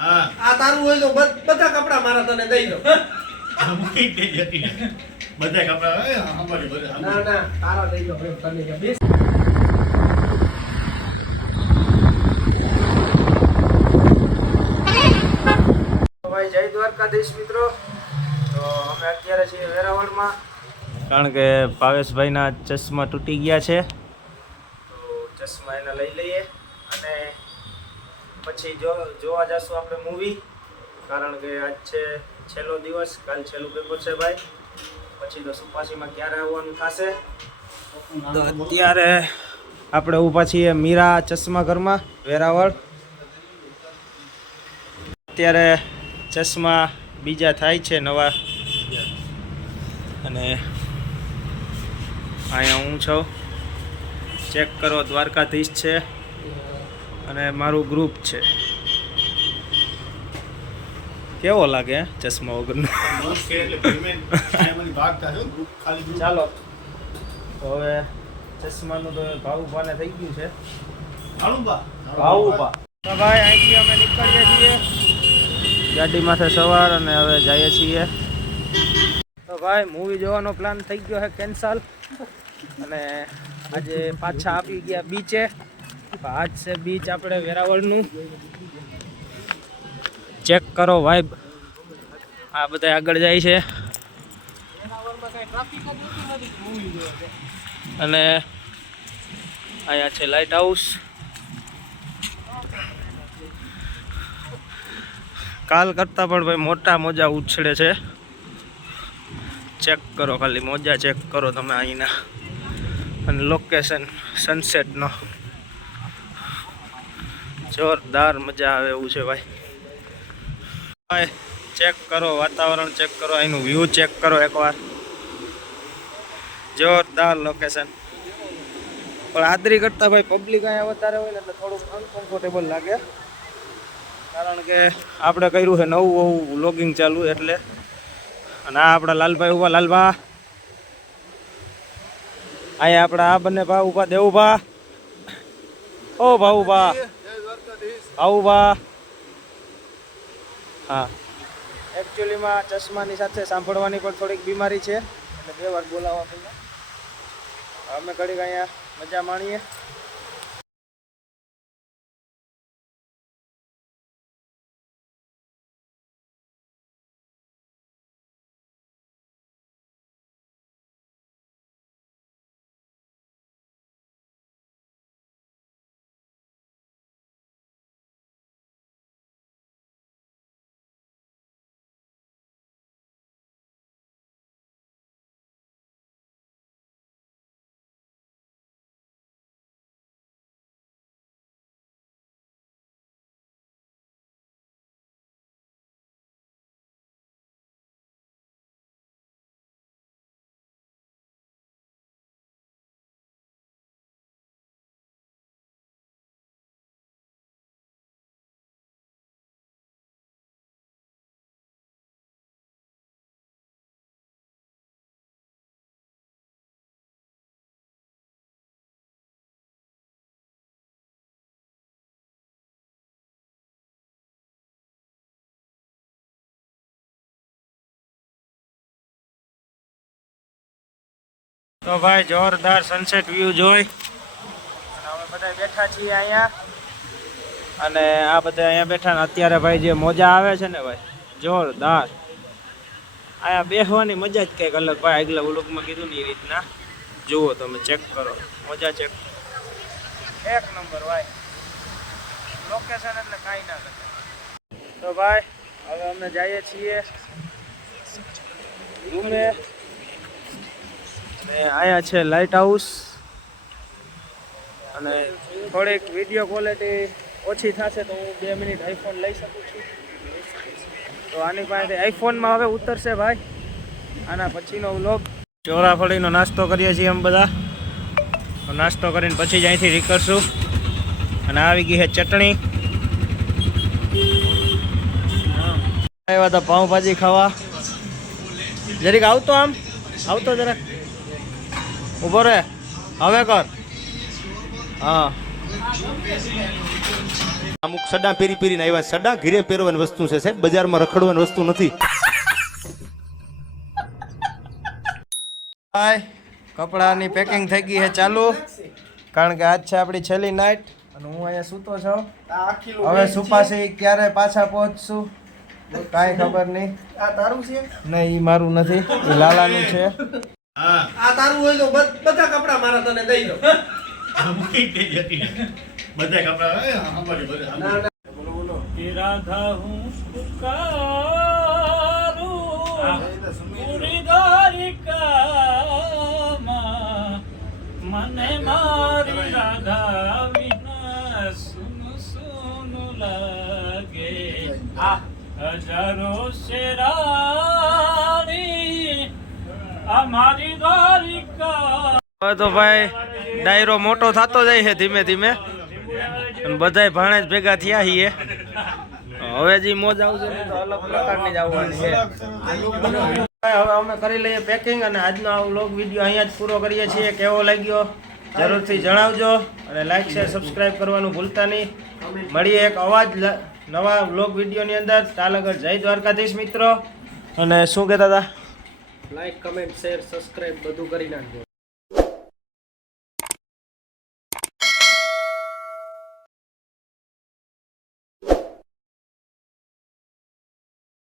હા આ તારું હોય તો બધા કપડા મારા તને દઈ દો. મૂકી દે જતી બધા કપડા ના ના તારા દઈ દો તને કે બેસ. ભાઈ જય દ્વારકાધીશ મિત્રો. તો અમે અત્યારે છીએ વેરાવળમાં, કારણ કે ભાવેશભાઈના ચશ્મા તૂટી ગયા છે, તો ચશ્મા એને લઈ લઈએ અને પછી જોવા જશું આપણે મૂવી. કારણ કે આજ છે છેલ્લો દિવસ, કાલ છેલ્લું પેપર છે ભાઈ. પછી તો સુપાસીમાં ક્યારે આવવાનું થશે. તો અત્યારે આપણે ઊભા છીએ મીરા ચશ્મા ઘરમાં વેરાવળ. અત્યારે ચશ્મા બીજા થાય છે નવા, અને અહીંયા હું છું. ચેક કરો, દ્વારકાધીશ છે અને મારું ગ્રુપ છે. કેવો લાગે ચશ્મા વગરનો? ચાલો તો હવે ચશ્માનું તો ભાવુભાને થઈ ગયું છે. ભાવુભા તો ભાઈ અહીંથી અમે નીકળીએ છીએ ગાડીમાંથી સવાર, અને હવે જઈએ છીએ. તો ભાઈ મૂવી જોવાનો પ્લાન થઈ ગયો છે કેન્સલ, અને આજે પાછા આપી ગયા બીચે. આજ છે બીચ આપણે વેરાવળનું. ચેક કરો વાઇબ, આ બધા આગળ જાય છે અને અહીંયા છે લાઇટ હાઉસ. કાલ કરતાં પણ ભાઈ મોટા મોજા ઉછળે છે. ચેક કરો, ખાલી મોજા ચેક કરો તમે અહીંના, અને લોકેશન સનસેટનો જોરદાર મજા આવે એવું છે ભાઈ. ચેક કરો વાતાવરણ, ચેક કરો અહીંનું વ્યૂ, ચેક કરો એકવાર. જોરદાર લોકેશન. પણ આદરી કરતાં ભાઈ પબ્લિક અહીંયા વધારે હોય ને એટલે થોડુંક અનકમ્ફર્ટેબલ લાગે, કારણ કે આપણે કર્યું છે નવું વ્લોગિંગ ચાલુ એટલે. અને આ આપણા લાલભાઈ ઉભા, લાલભા અહીંયા આપણા આ બંને ભા ઉભા, દેવુભા, ઓ ભાવુભા, ભાવુભા. હા, એકચ્યુઅલીમાં ચશ્માની સાથે સાંભળવાની પણ થોડીક બીમારી છે, એટલે 2 વાર બોલાવવા પડ્યા. અમે ઘડીક અહીંયા મજા માણીએ. તો ભાઈ જોરદાર સનસેટ વ્યૂ જોઈ, અને અમે બધા બેઠા છીએ અહીંયા, અને આ બધા અહીંયા બેઠા ને અત્યારે ભાઈ જે મોજા આવે છે ને ભાઈ, જોરદાર. અહીંયા બેસવાની મજા જ કંઈક અલગ ભાઈ. આગલા વ્લોગમાં કીધું ને એ રીતના જુઓ તમે, ચેક કરો મોજા, ચેક. એક નંબર ભાઈ લોકેશન, એટલે કાંઈ ના કરે. તો ભાઈ હવે અમે જઈએ છીએ રૂમે. અહીંયા છે લાઇટ હાઉસ, અને થોડીક વિડીયો ક્વોલિટી ઓછી થશે તો હું 2 મિનિટ આઈફોન લઈ શકું છું. તો આની પાસેથી આઈફોનમાં હવે ઉતરશે ભાઈ આના પછીનો વ્લોગ. ચોરાફળીનો નાસ્તો કરીએ છીએ અમે બધા. નાસ્તો કરીને પછી જ અહીંથી નીકળશું. અને આવી ગઈ છે ચટણી. આવ્યા હતા પાઉંભાજી ખાવા. જરીક આવતો, આમ આવતો જરાક ઊભો રહે, હવે કર. હા અમુક સડા પેરી પેરીને આવ્યા. સડા ઘીરે પહેરવાની વસ્તુ છે સાહેબ, બજારમાં રખડવાની વસ્તુ નથી. હાય, કપડાની પેકિંગ થઈ ગઈ છે ચાલુ, કારણ કે આજ છે આપણી છેલ્લી નાઇટ અને હું અહીંયા સૂતો છું. હવે સુપાસી ક્યારે પાછા પહોંચશું કાંઈ ખબર નહીં. આ તારું છે? નહીં, ઈ મારું નથી, ઈ લાલાનું છે. હા આ તારું હોય તો બધા કપડા મારા તને દઈ દો. મૂકી જ જતી રહે. બધા કપડા સાંભળે બધા कि राधा हूँ पुकारूं पूरी द्वारिका મને મારી રાધા વિના સુન સુન લાગે હજારો શેરાણી આ મારી દ્વારિકા. હવે તો ભાઈ ડાયરો મોટો થતો જાય છે ધીમે ધીમે અને બધાય ભાણે જ ભેગા થયા છીએ. હવે જે મોજ આવશે ને તો અલગ પ્રકારની જ આવવાની છે. હવે અમે કરી લઈએ પેકિંગ અને આજનો આ વ્લોગ વિડીયો અહીંયા જ પૂરો કરીએ છીએ. કેવો લાગ્યો જરૂરથી જણાવજો અને લાઈક શેર સબસ્ક્રાઇબ કરવાનું ભૂલતા નહીં. મળીએ એક અવાજ નવા વ્લોગ વિડીયોની અંદર. ચાલ આગળ, જય દ્વારકાધીશ મિત્રો. અને શું કહેતા હતા? લાઈક, કમેન્ટ, શેર, સબસ્ક્રાઇબ બધું કરી નાખજો.